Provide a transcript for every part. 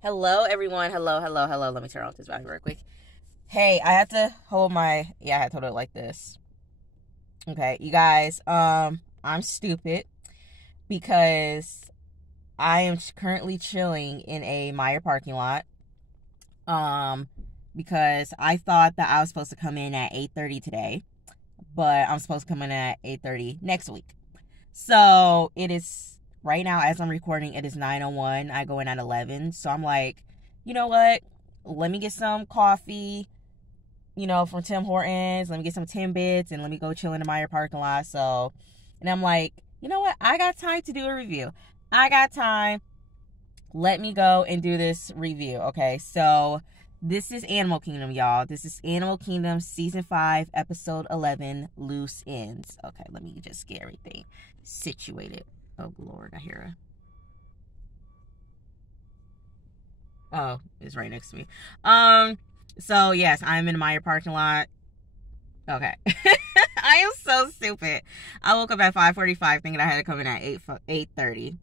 Hello, everyone. Hello. Let me turn off this volume real quick. Hey, I had to hold my, I had to hold it like this. Okay, you guys, I'm stupid because I am currently chilling in a Meijer parking lot. Um, because I thought that I was supposed to come in at 8:30 today, but I'm supposed to come in at 8:30 next week. So it is right now as I'm recording, it is 9:01. I go in at 11. So I'm like, you know what? Let me get some coffee, from Tim Hortons. Let me get some Timbits and let me go chill in the Meijer parking lot. So, and I'm like, you know what? I got time to do a review. I got time. Let me go and do this review. Okay. So this is Animal Kingdom, y'all. This is Animal Kingdom season 5, episode 11, Loose Ends. Okay. Let me just get everything situated. Oh, Lord. I hear Oh, it's right next to me. So yes, I'm in my parking lot. Okay. I am so stupid. I woke up at 5:45 thinking I had to come in at 8:30.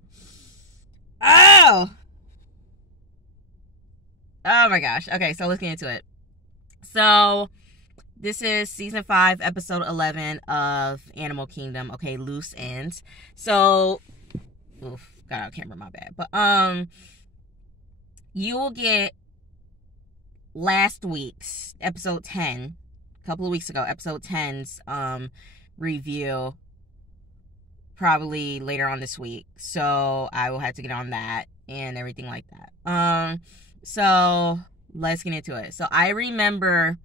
Oh! Oh my gosh. Okay, so let's get into it. So this is season 5, episode 11 of Animal Kingdom. Okay, Loose Ends. So got out of camera, my bad. But you will get last week's episode 10, a couple of weeks ago, episode 10's review probably later on this week. So I will have to get on that and everything like that. So let's get into it. So I remember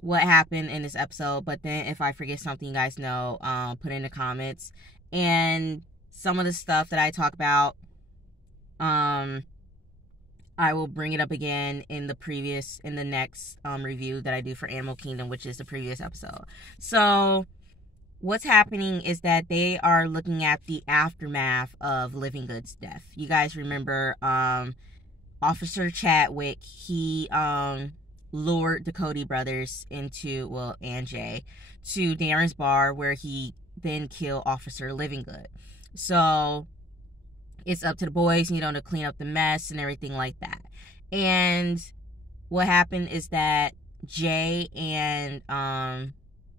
what happened in this episode, but then if I forget something, you guys know, put in the comments. And some of the stuff that I talk about, I will bring it up again in the next review that I do for Animal Kingdom, which is the previous episode. So what's happening is that they are looking at the aftermath of Living Good's death. You guys remember Officer Chadwick, he lured the Cody brothers into, and Jay, to Darren's bar where he then killed Officer Living Good. So it's up to the boys, to clean up the mess and everything like that. And what happened is that Jay and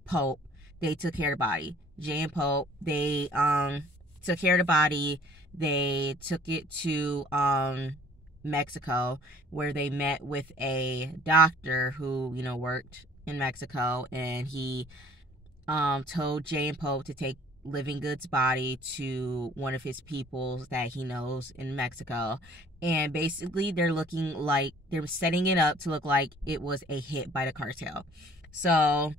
Pope, they took care of the body. Jay and Pope, they took care of the body. They took it to Mexico, where they met with a doctor who, worked in Mexico, and he told Jay and Pope to take Living Good's body to one of his peoples that he knows in Mexico. And basically they're setting it up to look like it was a hit by the cartel. So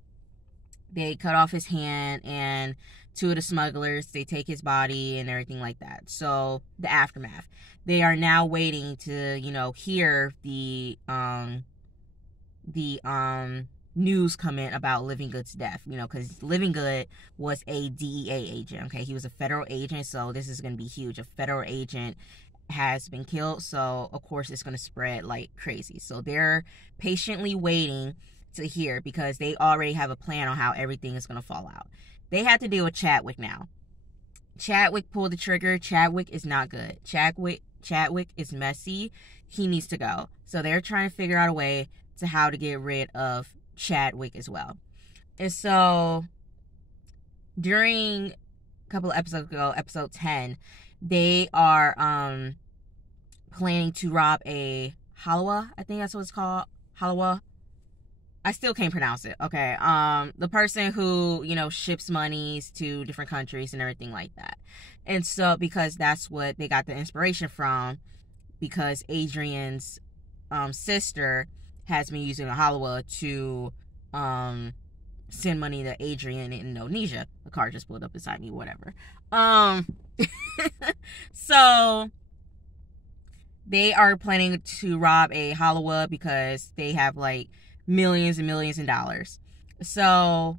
they cut off his hand, and two of the smugglers, they take his body and everything like that. So the aftermath, they are now waiting to hear the news come in about Living Good's death, because Living Good was a DEA agent. Okay, he was a federal agent, so this is going to be huge. A federal agent has been killed, so of course it's going to spread like crazy. So they're patiently waiting to hear, because they already have a plan on how everything is going to fall out. They have to deal with Chadwick now. Chadwick pulled the trigger. Chadwick is not good. Chadwick is messy. He needs to go. So they're trying to figure out a way to how to get rid of Chadwick as well. And so during a couple of episodes ago, episode 10, they are planning to rob a Halawa. I think that's what it's called. Halawa. I still can't pronounce it. Okay. The person who, ships monies to different countries and everything like that. And so, because that's what they got the inspiration from, because Adrian's sister has been using a Halawa to send money to Adrian in Indonesia. The car just pulled up beside me, whatever. So they are planning to rob a Halawa because they have like millions and millions of dollars. So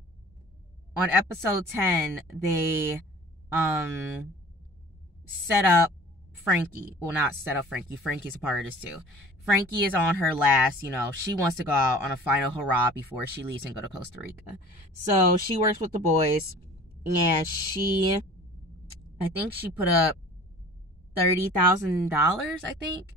on episode 10, they set up Frankie. Well, not set up Frankie. Frankie's a part of this too. Frankie is on her last, she wants to go out on a final hurrah before she leaves and go to Costa Rica. So she works with the boys, and I think she put up $30,000, I think.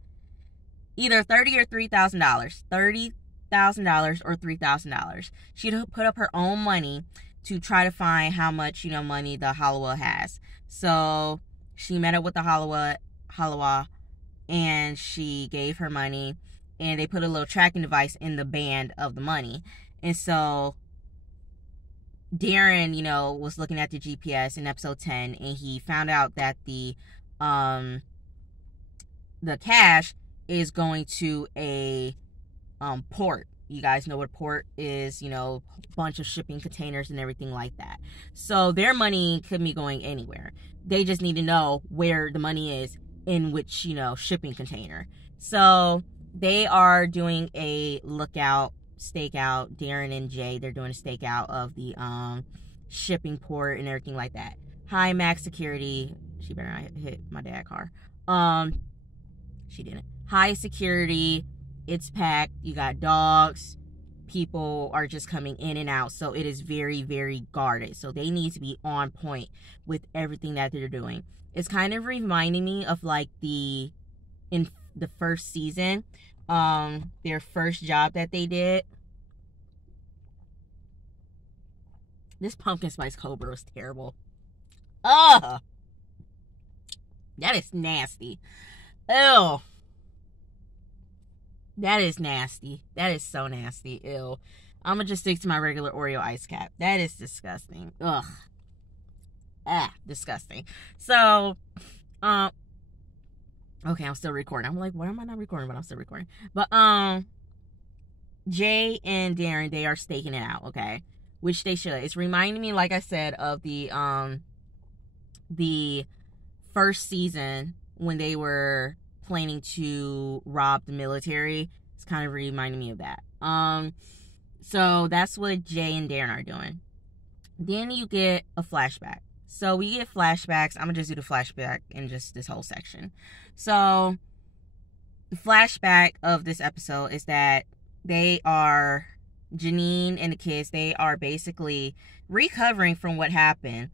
either $30,000 or $3,000. $30,000 or $3,000. She put up her own money to try to find how much, money the Halawa has. So she met up with the Halawa, and she gave her money, and they put a little tracking device in the band of the money. And so Darren, was looking at the GPS in episode 10, and he found out that the cash is going to a port. You guys know what a port is, a bunch of shipping containers and everything like that. So their money could be going anywhere. They just need to know where the money is in which, shipping container. So they are doing a stakeout. Darren and Jay, they're doing a stakeout of the shipping port and everything like that. High max security. She better not hit my dad's car. She didn't. High security. It's packed. You got dogs. People are just coming in and out. So it is very, very guarded. So they need to be on point with everything that they're doing. It's kind of reminding me of like in the first season, their first job that they did. This pumpkin spice cobra was terrible. Ugh. That is nasty. Ew. That is nasty. That is so nasty. Ew. I'm gonna just stick to my regular Oreo ice cap. That is disgusting. Ugh. Disgusting. So, okay, I'm still recording. I'm like, why am I not recording? But I'm still recording. But, Jay and Darren, they are staking it out, okay? Which they should. It's reminding me, like I said, of the first season when they were planning to rob the military. It's kind of reminding me of that. So that's what Jay and Darren are doing. Then you get a flashback. So we get flashbacks. I'm gonna just do the flashback in just this whole section. So the flashback of this episode is that Janine and the kids, they are basically recovering from what happened.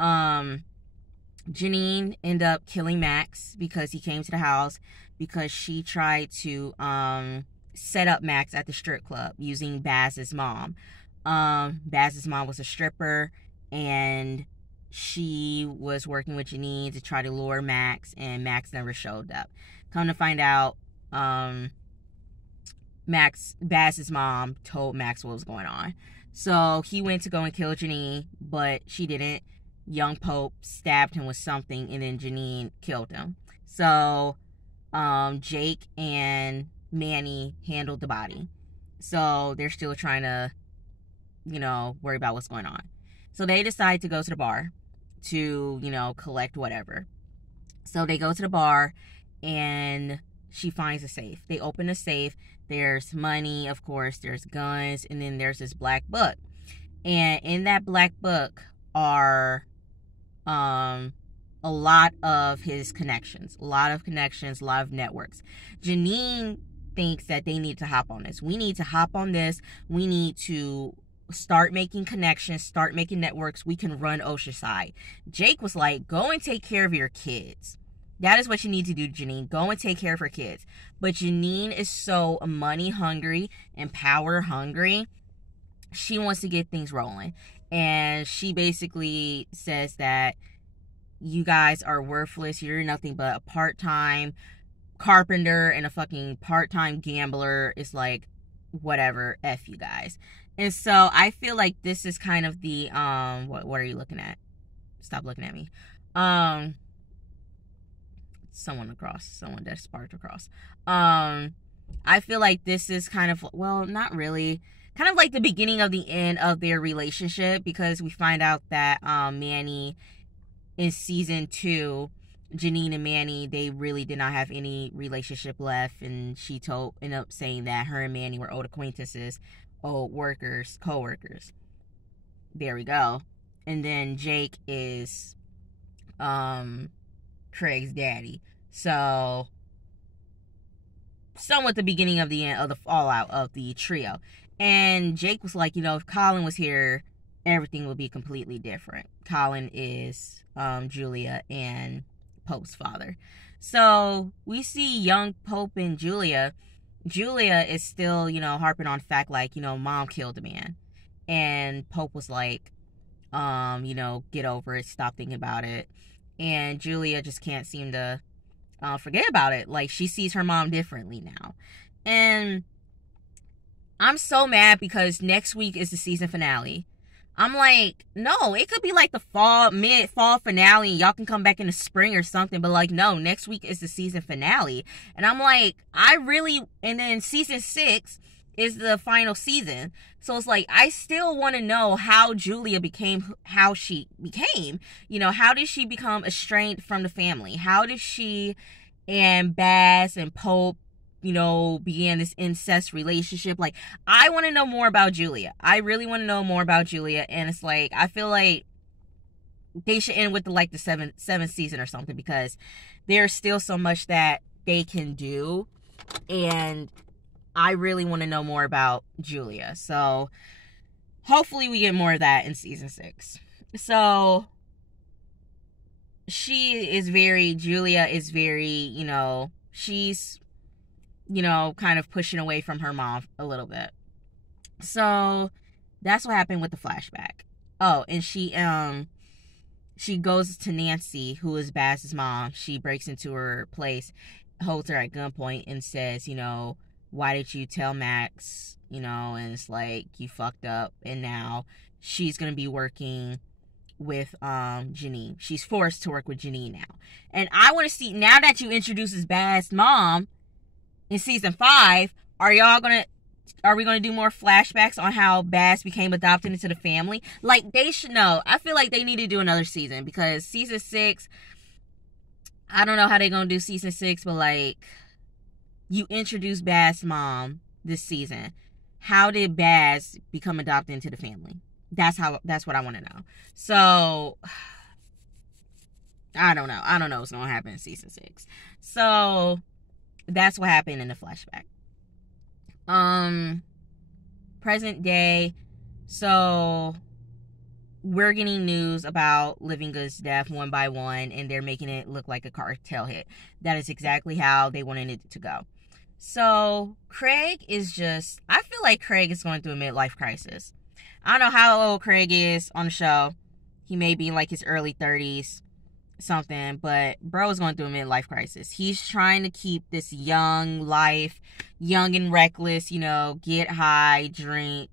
Janine ended up killing Max because he came to the house because she tried to set up Max at the strip club using Baz's mom. Baz's mom was a stripper, and she was working with Janine to try to lure Max, and Max never showed up. Come to find out, Baz's mom told Max what was going on. So he went to go and kill Janine, but she didn't. Young Pope stabbed him with something, and then Janine killed him. So Jake and Manny handled the body. So they're still trying to, worry about what's going on. So they decide to go to the bar to, collect whatever. So they go to the bar, and she finds a safe. They open the safe. There's money, of course. There's guns, and then there's this black book. And in that black book are a lot of his connections, a lot of networks. Janine thinks that they need to hop on this. We need to hop on this. We need to start making connections, start making networks. We can run Oceanside. Jake was like, go and take care of your kids. That is what you need to do, Janine. Go and take care of her kids. But Janine is so money hungry and power hungry. She wants to get things rolling. And she basically says that you guys are worthless. You're nothing but a part-time carpenter and a fucking part-time gambler. It's like, whatever, F you guys. And so I feel like this is kind of the, what are you looking at? Stop looking at me. Someone that sparked across. I feel like this is kind of, well, not really. Kind of like the beginning of the end of their relationship, because we find out that Manny in season 2, Janine and Manny, they really did not have any relationship left, and she ended up saying that her and Manny were old acquaintances, old workers, co-workers. There we go. And then Jake is Craig's daddy. So somewhat the beginning of the end of the fallout of the trio. And Jake was like, if Colin was here, everything would be completely different. Colin is Julia and Pope's father. So we see young Pope and Julia. Julia is still, harping on the fact, like, mom killed a man. And Pope was like, get over it, stop thinking about it. And Julia just can't seem to forget about it. Like, she sees her mom differently now. And I'm so mad because next week is the season finale. I'm like, no, it could be like the mid-fall finale, and y'all can come back in the spring or something. But like, no, next week is the season finale. And I'm like, and then season 6 is the final season. So it's like, I still want to know how Julia became how she became. How did she become estranged from the family? How did she and Baz and Pope, began this incest relationship? Like, I want to know more about Julia. I really want to know more about Julia. And it's like, I feel like they should end with the seventh season or something, because there's still so much that they can do. And I really want to know more about Julia. So hopefully we get more of that in season 6. So Julia is very, she's, kind of pushing away from her mom a little bit. So that's what happened with the flashback. Oh, and she goes to Nancy, who is Baz's mom. She breaks into her place, holds her at gunpoint, and says, why did you tell Max? And it's like, you fucked up. And now she's going to be working with Janine. She's forced to work with Janine now. And I want to see, now that you introduces Baz's mom in season 5, are we going to do more flashbacks on how Baz became adopted into the family? Like, they should know. I feel like they need to do another season, because season 6, I don't know how they're going to do season 6, but like, you introduced Baz's mom this season. How did Baz become adopted into the family? That's what I want to know. So I don't know. I don't know what's going to happen in season 6. So that's what happened in the flashback. Present day. So we're getting news about Living Good's death one by one, and they're making it look like a cartel hit. That is exactly how they wanted it to go. So Craig is I feel like Craig is going through a midlife crisis. I don't know how old Craig is on the show. He may be in like his early 30s, something, but bro is going through a midlife crisis. He's trying to keep this young life, young and reckless, get high, drink,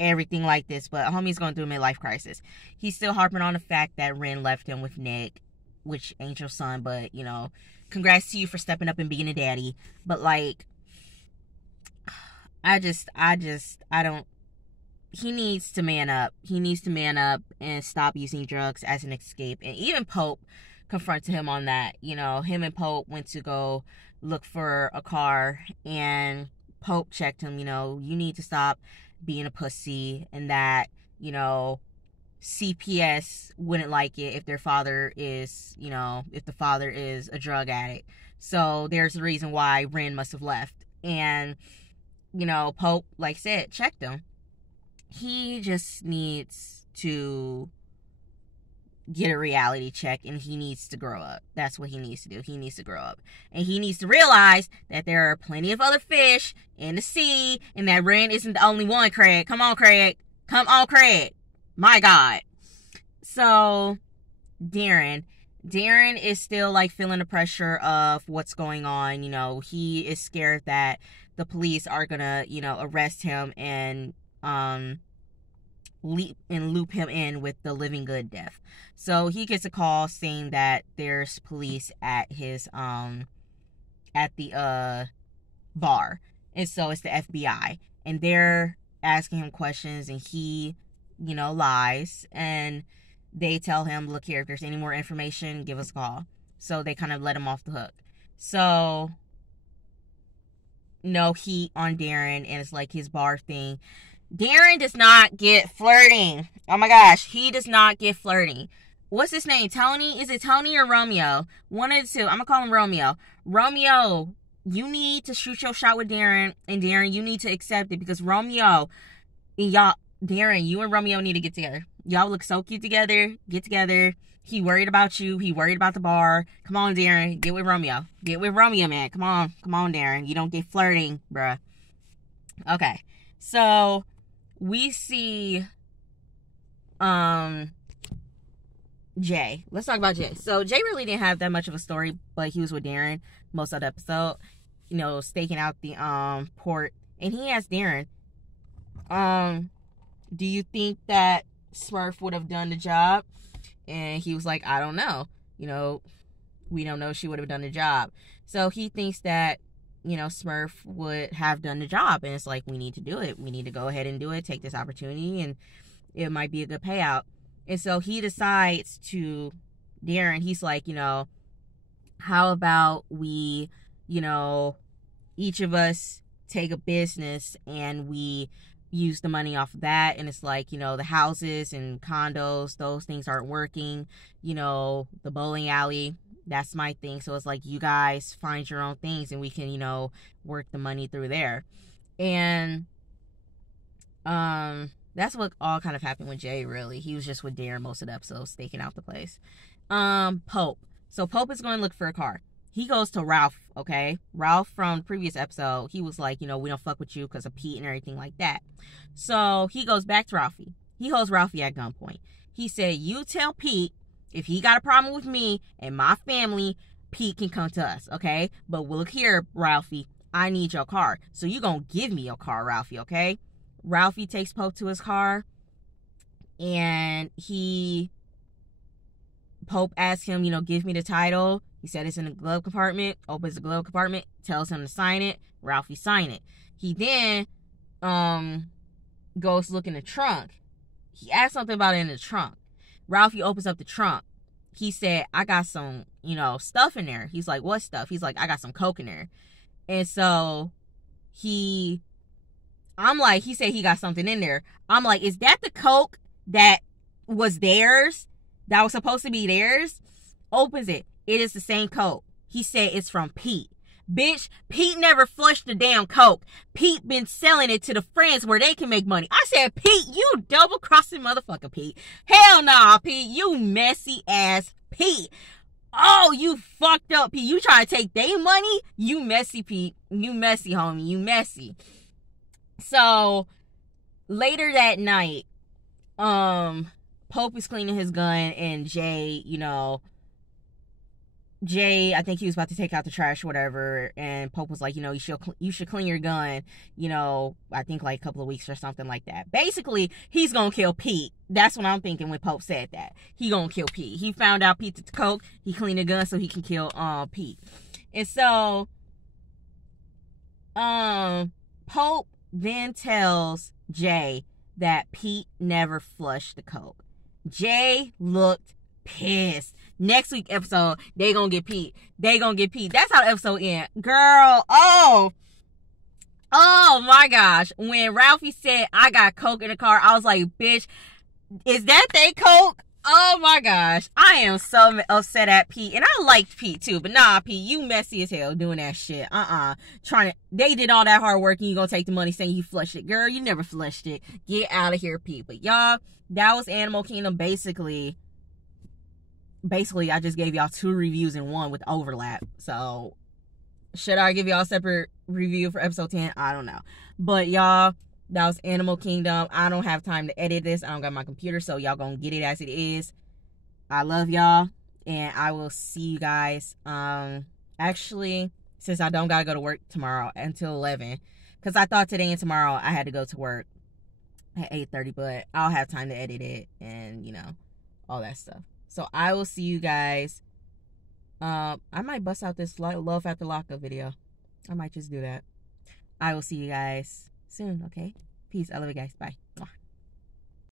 everything like this, but homie's going through a midlife crisis. He's still harping on the fact that Ren left him with Nick, which ain't your son, but congrats to you for stepping up and being a daddy. But like, I don't, he needs to man up. He needs to man up and stop using drugs as an escape. And even Pope confronted him on that. Him and Pope went to go look for a car, and Pope checked him, you need to stop being a pussy, and that, CPS wouldn't like it if their father is, if the father is a drug addict. So there's a reason why Ren must have left. And, Pope, like I said, checked him. He just needs to get a reality check, and he needs to grow up. That's what he needs to do. He needs to grow up. And he needs to realize that there are plenty of other fish in the sea, and that Ren isn't the only one, Craig. Come on, Craig. Come on, Craig. My God. So, Darren is still like feeling the pressure of what's going on. He is scared that the police are gonna, arrest him and loop him in with the Living Good death. So he gets a call saying that there's police at his at the bar, and so it's the FBI, and they're asking him questions, and he lies, and they tell him, look here, if there's any more information, give us a call. So they kind of let him off the hook. So no heat on Darren, and it's like his bar thing. Darren does not get flirting. Oh my gosh, he does not get flirting. What's his name? Tony? Is it Tony or Romeo? One of the two. I'm gonna call him Romeo. Romeo, you need to shoot your shot with Darren, and Darren, you need to accept it, because Romeo and Darren, you and Romeo need to get together. Y'all look so cute together. Get together. He worried about you. He worried about the bar. Come on, Darren. Get with Romeo. Get with Romeo, man. Come on. Come on, Darren. You don't get flirting, bruh. Okay. So, we see, Jay. Let's talk about Jay. So, Jay really didn't have that much of a story, but he was with Darren most of the episode, you know, staking out the, port. And he asked Darren, do you think that Smurf would have done the job? And he was like, I don't know. You know, we don't know if she would have done the job. So he thinks that, you know, Smurf would have done the job. And it's like, we need to do it. We need to go ahead and do it. Take this opportunity. And it might be a good payout. And so he decides to, Darren, he's like, you know, how about we, you know, each of us take a business and we use the money off of that. And it's like, you know, the houses and condos, those things aren't working. You know, the bowling alley, that's my thing. So it's like, you guys find your own things and we can, you know, work the money through there. And that's what all kind of happened with Jay, really. He was just with Darren most of the episodes, staking out the place. Pope. So Pope is going to look for a car. He goes to Ralph, okay? Ralph from the previous episode, he was like, you know, we don't fuck with you because of Pete and everything like that. So he goes back to Ralphie. He holds Ralphie at gunpoint. He said, you tell Pete if he got a problem with me and my family, Pete can come to us, okay? But look here, Ralphie, I need your car. So you gonna give me your car, Ralphie, okay? Ralphie takes Pope to his car and Pope asks him, you know, give me the title. He said it's in the glove compartment. Opens the glove compartment, tells him to sign it. Ralphie sign it. He then goes to look in the trunk. He asked something about it in the trunk. Ralphie opens up the trunk. He said, I got some, you know, stuff in there. He's like, what stuff? He's like, I got some coke in there. And so he said he got something in there. I'm like, is that the coke that was theirs? That was supposed to be theirs? Opens it. It is the same coke. He said it's from Pete. Bitch, Pete never flushed the damn coke. Pete been selling it to the friends where they can make money. I said, Pete, you double-crossing motherfucker, Pete. Hell nah, Pete. You messy ass Pete. Oh, you fucked up, Pete. You trying to take their money? You messy, Pete. You messy, homie. You messy. So, later that night, Pope is cleaning his gun and Jay, you know, I think he was about to take out the trash or whatever, and Pope was like, you know, you should clean your gun, you know, I think like a couple of weeks or something like that. Basically, he's gonna kill Pete. That's what I'm thinking when Pope said that. He gonna kill Pete. He found out Pete took the coke, he cleaned the gun so he can kill Pete. And so Pope then tells Jay that Pete never flushed the coke. Jay looked pissed. Next week episode, they gonna get Pete. They gonna get Pete. That's how the episode ends. Girl, oh my gosh. When Ralphie said, I got coke in the car, I was like, bitch, is that they coke? Oh my gosh. I am so upset at Pete. And I liked Pete too. But nah, Pete, you messy as hell doing that shit. They did all that hard work and you gonna take the money saying you flushed it. Girl, you never flushed it. Get out of here, Pete. But y'all, that was Animal Kingdom. Basically, I just gave y'all 2 reviews in one with overlap. So, should I give y'all a separate review for episode 10? I don't know. But y'all, that was Animal Kingdom. I don't have time to edit this. I don't got my computer, so y'all gonna get it as it is. I love y'all, and I will see you guys. Actually, since I don't gotta go to work tomorrow until 11, because I thought today and tomorrow I had to go to work at 8:30, but I'll have time to edit it and, you know, all that stuff. So I will see you guys. I might bust out this Love After Lockup video. I might just do that. I will see you guys soon, okay? Peace. I love you guys. Bye. Mwah.